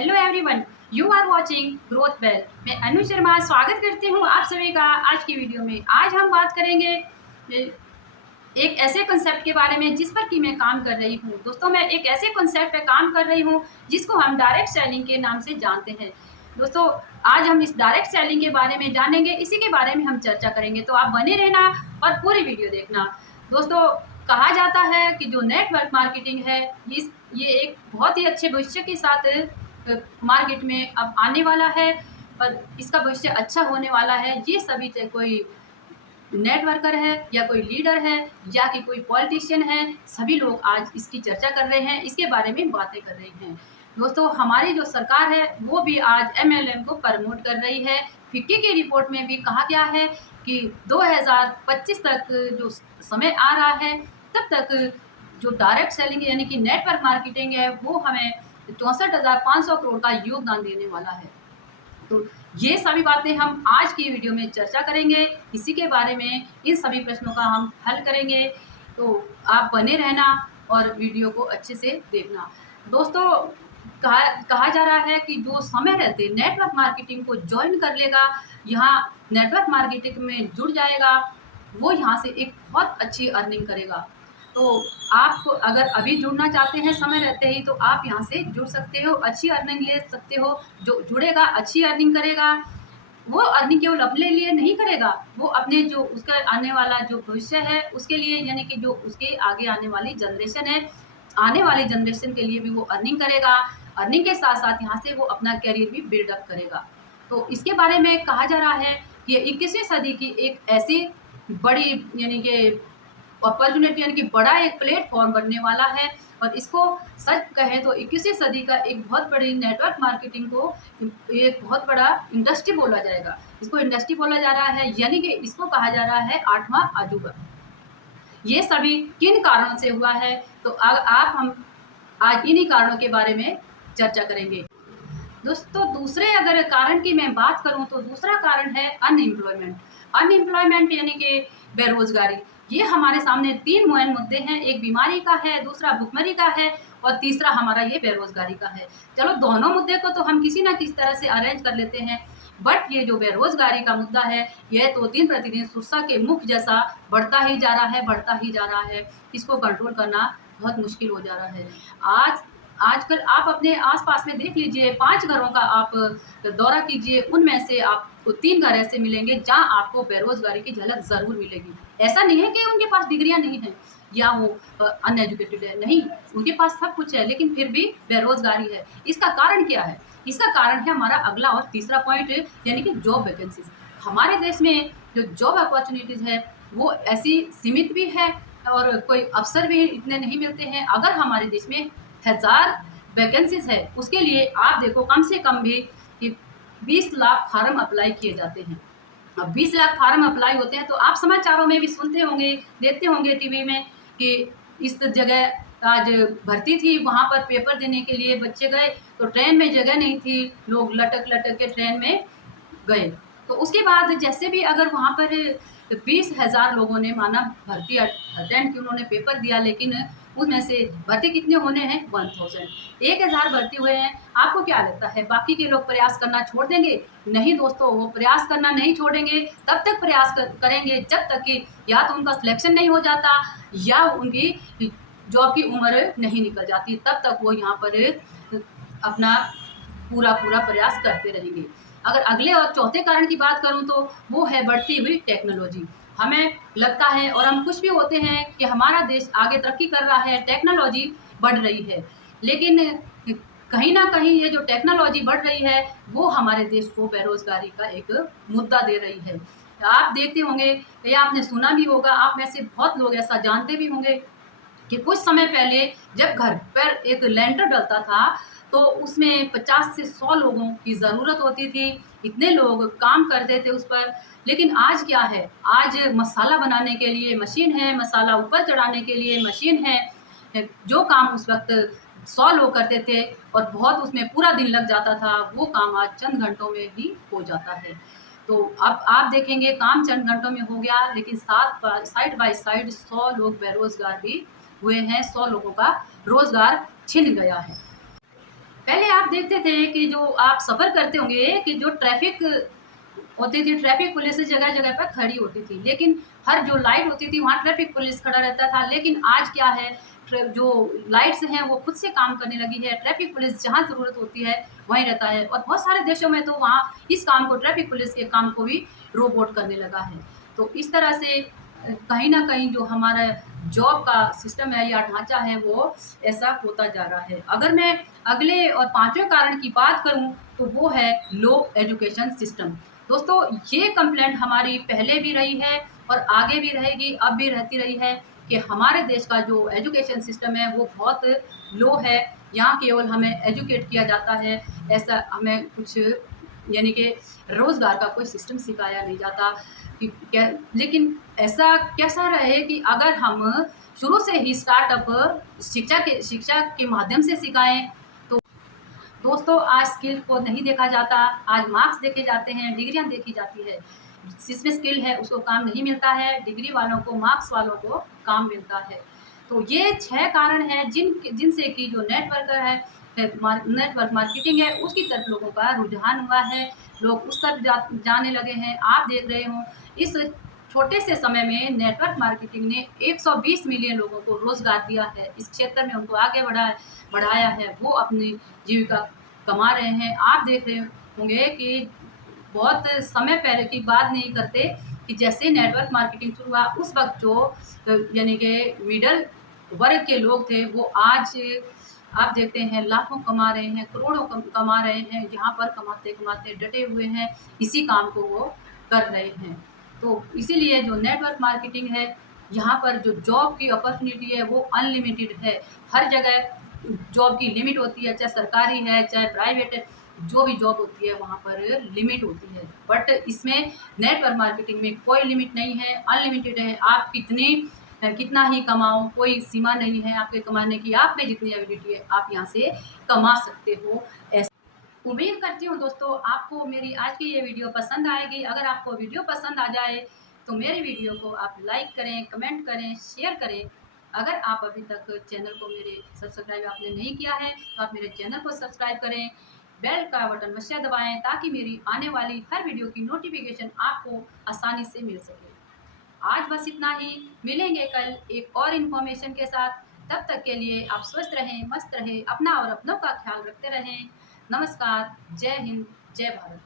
Hello everyone, you are watching growth well. मैं अनु शर्मा स्वागत करती हूँ आप सभी का आज की वीडियो में। आज हम बात करेंगे एक ऐसे कंसेप्ट के बारे में जिस पर कि मैं काम कर रही हूँ। दोस्तों, मैं एक ऐसे कंसेप्ट पे काम कर रही हूँ जिसको हम डायरेक्ट सेलिंग के नाम से जानते हैं। दोस्तों, आज हम इस डायरेक्ट सेलिंग के बारे में जानेंगे, इसी के बारे में हम चर्चा करेंगे, तो आप बने रहना और पूरी वीडियो देखना। दोस्तों, कहा जाता है कि जो नेटवर्क मार्केटिंग है ये एक बहुत ही अच्छे भविष्य के साथ मार्केट में अब आने वाला है और इसका भविष्य अच्छा होने वाला है। ये सभी चाहे कोई नेटवर्कर है या कोई लीडर है या कि कोई पॉलिटिशियन है, सभी लोग आज इसकी चर्चा कर रहे हैं, इसके बारे में बातें कर रहे हैं। दोस्तों, हमारी जो सरकार है वो भी आज एमएलएम को प्रमोट कर रही है। फिक्की की रिपोर्ट में भी कहा गया है कि 2025 तक जो समय आ रहा है तब तक जो डायरेक्ट सेलिंग यानी कि नेटवर्क मार्केटिंग है वो हमें 64,500 करोड़ का योगदान देने वाला है। तो ये सभी बातें हम आज की वीडियो में चर्चा करेंगे, इसी के बारे में इन सभी प्रश्नों का हम हल करेंगे। तो आप बने रहना और वीडियो को अच्छे से देखना। दोस्तों, कहा जा रहा है कि जो समय रहते नेटवर्क मार्केटिंग को ज्वाइन कर लेगा, यहाँ नेटवर्क मार्केटिंग में जुड़ जाएगा, वो यहाँ से एक बहुत अच्छी अर्निंग करेगा। तो आप अगर अभी जुड़ना चाहते हैं समय रहते ही, तो आप यहाँ से जुड़ सकते हो, अच्छी अर्निंग ले सकते हो। जो जुड़ेगा अच्छी अर्निंग करेगा, वो अर्निंग केवल अपने लिए नहीं करेगा, वो अपने जो उसका आने वाला जो भविष्य है उसके लिए, यानी कि जो उसके आगे आने वाली जनरेशन है, आने वाली जनरेशन के लिए भी वो अर्निंग करेगा। अर्निंग के साथ साथ यहाँ से वो अपना करियर भी बिल्डअप करेगा। तो इसके बारे में कहा जा रहा है कि 21वीं सदी की एक ऐसी बड़ी यानी कि अपॉर्चुनिटी यानी कि बड़ा एक प्लेटफॉर्म बनने वाला है। और इसको सच कहें तो 21वीं सदी का एक बहुत बड़ी नेटवर्क मार्केटिंग को एक बहुत बड़ा इंडस्ट्री बोला जाएगा। इसको इंडस्ट्री बोला जा रहा है, यानी कि इसको कहा जा रहा है 8वां अजूबा। ये सभी किन कारणों से हुआ है, तो आप हम आज इन्हीं कारणों के बारे में चर्चा करेंगे। दोस्तों, दूसरे अगर कारण की मैं बात करूं तो दूसरा कारण है अनएम्प्लॉयमेंट। अनएम्प्लॉयमेंट यानी कि बेरोजगारी। ये हमारे सामने 3 मुहिम मुद्दे हैं, एक बीमारी का है, दूसरा भुखमरी का है और तीसरा हमारा ये बेरोजगारी का है। चलो, दोनों मुद्दे को तो हम किसी ना किसी तरह से अरेंज कर लेते हैं, बट ये जो बेरोजगारी का मुद्दा है यह तो दिन प्रतिदिन सुरसा के मुख जैसा बढ़ता ही जा रहा है, बढ़ता ही जा रहा है। इसको कंट्रोल करना बहुत मुश्किल हो जा रहा है। आजकल आप अपने आसपास में देख लीजिए, 5 घरों का आप दौरा कीजिए, उनमें से आपको 3 घर ऐसे मिलेंगे जहां आपको बेरोजगारी की झलक जरूर मिलेगी। ऐसा नहीं है कि उनके पास डिग्रियां नहीं है या वो अनएजुकेटेड है, नहीं, उनके पास सब कुछ है लेकिन फिर भी बेरोजगारी है। इसका कारण क्या है? इसका कारण है हमारा अगला और तीसरा पॉइंट, यानी कि जॉब वैकेंसीज। हमारे देश में जो जॉब अपॉर्चुनिटीज है वो ऐसी सीमित भी है और कोई अवसर भी इतने नहीं मिलते हैं। अगर हमारे देश में 1000 वैकेंसीज है, उसके लिए आप देखो कम से कम भी 20 लाख फार्म अप्लाई किए जाते हैं। अब 20 लाख फार्म अप्लाई होते हैं तो आप समाचारों में भी सुनते होंगे, देखते होंगे टीवी में कि इस जगह आज भर्ती थी, वहाँ पर पेपर देने के लिए बच्चे गए तो ट्रेन में जगह नहीं थी, लोग लटक लटक के ट्रेन में गए। तो उसके बाद जैसे भी अगर वहाँ पर 20,000 लोगों ने माना भर्ती अटेंड की, उन्होंने पेपर दिया, लेकिन उसमें से भर्ती कितने होने हैं? 1000 भर्ती हुए हैं। आपको क्या लगता है बाकी के लोग प्रयास करना छोड़ देंगे? नहीं दोस्तों, वो प्रयास करना नहीं छोड़ेंगे, तब तक प्रयास करेंगे जब तक कि या तो उनका सिलेक्शन नहीं हो जाता या उनकी जॉब की उम्र नहीं निकल जाती, तब तक वो यहाँ पर अपना पूरा प्रयास करते रहेंगे। अगर अगले और चौथे कारण की बात करूं तो वो है बढ़ती हुई टेक्नोलॉजी। हमें लगता है और हम खुश भी होते हैं कि हमारा देश आगे तरक्की कर रहा है, टेक्नोलॉजी बढ़ रही है, लेकिन कहीं ना कहीं ये जो टेक्नोलॉजी बढ़ रही है वो हमारे देश को बेरोजगारी का एक मुद्दा दे रही है। आप देखते होंगे या आपने सुना भी होगा, आप में से बहुत लोग ऐसा जानते भी होंगे कि कुछ समय पहले जब घर पर एक लेंटर डलता था तो उसमें 50 से 100 लोगों की ज़रूरत होती थी, इतने लोग काम करते थे उस पर। लेकिन आज क्या है? आज मसाला बनाने के लिए मशीन है, मसाला ऊपर चढ़ाने के लिए मशीन है। जो काम उस वक्त 100 लोग करते थे और बहुत उसमें पूरा दिन लग जाता था, वो काम आज चंद घंटों में ही हो जाता है। तो अब आप देखेंगे काम चंद घंटों में हो गया, लेकिन साइड बाय साइड 100 लोग बेरोजगार भी हुए हैं, 100 लोगों का रोजगार छिन गया है। पहले आप देखते थे कि जो आप सफ़र करते होंगे कि जो ट्रैफ़िक होती थी, ट्रैफ़िक पुलिस जगह-जगह पर खड़ी होती थी। लेकिन हर जो लाइट होती थी वहाँ ट्रैफ़िक पुलिस खड़ा रहता था। लेकिन आज क्या है, जो लाइट्स हैं वो खुद से काम करने लगी है। ट्रैफ़िक पुलिस जहाँ ज़रूरत होती है वहीं रहता है, और बहुत सारे देशों में तो वहाँ इस काम को, ट्रैफ़िक पुलिस के काम को भी रोबोट करने लगा है। तो इस तरह से कहीं न कहीं जो हमारा जॉब का सिस्टम है या ढाँचा है वो ऐसा होता जा रहा है। अगर मैं अगले और 5वें कारण की बात करूँ तो वो है लो एजुकेशन सिस्टम। दोस्तों, ये कंप्लेंट हमारी पहले भी रही है और आगे भी रहेगी, अब भी रहती रही है कि हमारे देश का जो एजुकेशन सिस्टम है वो बहुत लो है। यहाँ केवल हमें एजुकेट किया जाता है, ऐसा हमें कुछ यानी कि रोज़गार का कोई सिस्टम सिखाया नहीं जाता कि क्या। लेकिन ऐसा कैसा रहे कि अगर हम शुरू से ही स्टार्टअप शिक्षा के माध्यम से सिखाएँ। तो दोस्तों, आज स्किल को नहीं देखा जाता, आज मार्क्स देखे जाते हैं, डिग्रियाँ देखी जाती है। जिसमें स्किल है उसको काम नहीं मिलता है, डिग्री वालों को, मार्क्स वालों को काम मिलता है। तो ये 6 कारण हैं जिनसे कि जो नेटवर्क मार्केटिंग है उसकी तरफ लोगों का रुझान हुआ है। लोग उस तरफ जाने लगे हैं। आप देख रहे हो, इस छोटे से समय में नेटवर्क मार्केटिंग ने 120 मिलियन लोगों को रोज़गार दिया है। इस क्षेत्र में उनको आगे बढ़ाया है, वो अपनी जीविका कमा रहे हैं। आप देख रहे होंगे कि बहुत समय पहले की बात नहीं करते कि जैसे नेटवर्क मार्केटिंग शुरू हुआ उस वक़्त जो यानी कि मिडल वर्ग के लोग थे वो आज आप देखते हैं लाखों कमा रहे हैं, करोड़ों कमा रहे हैं। यहाँ पर कमाते-कमाते डटे हुए हैं, इसी काम को वो कर रहे हैं। तो इसीलिए जो नेटवर्क मार्केटिंग है, यहाँ पर जो जॉब की अपॉर्च्युनिटी है वो अनलिमिटेड है। हर जगह जॉब की लिमिट होती है, चाहे सरकारी है, चाहे प्राइवेट है, जो भी जॉब होती है वहाँ पर लिमिट होती है। बट इसमें नेटवर्क मार्केटिंग में कोई लिमिट नहीं है, अनलिमिटेड है। आप कितना ही कमाओ, कोई सीमा नहीं है आपके कमाने की। आप में जितनी एबिलिटी है, आप यहाँ से कमा सकते हो। उम्मीद करती हूँ दोस्तों आपको मेरी आज की ये वीडियो पसंद आएगी। अगर आपको वीडियो पसंद आ जाए तो मेरी वीडियो को आप लाइक करें, कमेंट करें, शेयर करें। अगर आप अभी तक चैनल को मेरे सब्सक्राइब आपने नहीं किया है तो आप मेरे चैनल को सब्सक्राइब करें, बेल का बटन अवश्य दबाएं ताकि मेरी आने वाली हर वीडियो की नोटिफिकेशन आपको आसानी से मिल सके। आज बस इतना ही, मिलेंगे कल एक और इन्फॉर्मेशन के साथ। तब तक के लिए आप स्वस्थ रहें, मस्त रहें, अपना और अपनों का ख्याल रखते रहें। नमस्कार, जय हिंद, जय भारत।